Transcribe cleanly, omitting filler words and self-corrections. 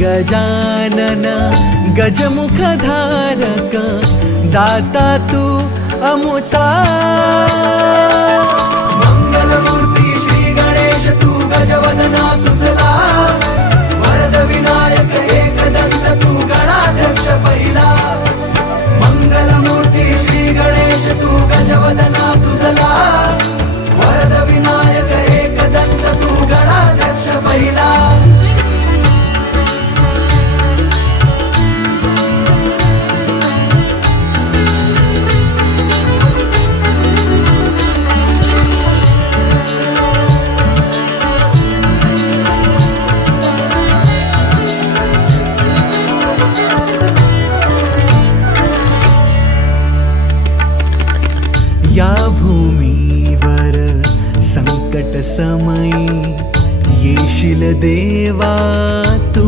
गजानन गजमुखधारक दाता तू अमुचा मंगलमूर्ती श्री गणेश तू गजवदना तुझला वरद विनायक एकदंत तू गणाध्यक्ष पहिला मंगलमूर्ती श्री गणेश तू गजवदना तुझला वरद विनायक एकदंत तू गणाध्यक्ष पहिला या भूमीवर संकट समयी येशील देवा